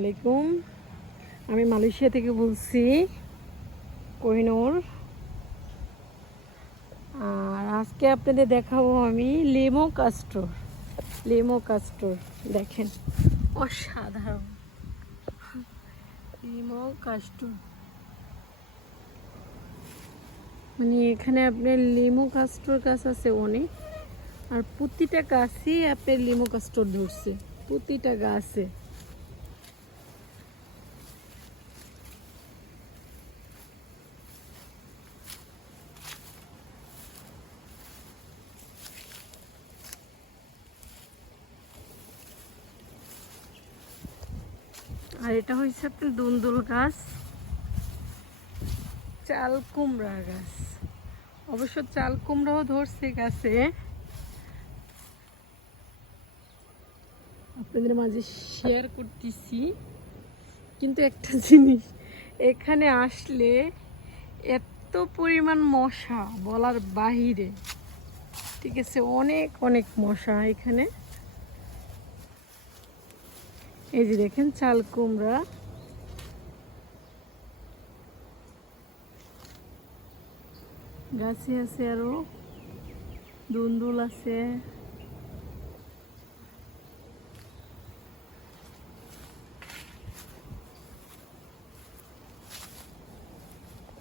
আলাইকুম। আমি মালয়েশিয়া থেকে বলছি, কোহিনূর। আর আজকে আপনাদের দেখাবো আমি লেমো কাস্টর। দেখেন, অসাধারণ লেমো কাস্টর। মানে এখানে আপনার লেমো কাস্টর গাছ আছে অনেক, আর প্রতিটা গাছই আপনার লেমো কাস্টর ধরছে, প্রতিটা গাছে। আর এটা হচ্ছে আপনার দুন্দুল গাছ, চাল কুমড়া গাছ। অবশ্য চাল কুমড়াও ধরছে গাছে, আপনাদের মাঝে শেয়ার করতেছি। কিন্তু একটা জিনিস, এখানে আসলে এত পরিমাণ মশা বলার বাহিরে। ঠিক আছে, অনেক অনেক মশা এখানে। এই যে দেখেন চাল কুমড়া, গাছে আছে, আরো দুন্দুল আছে।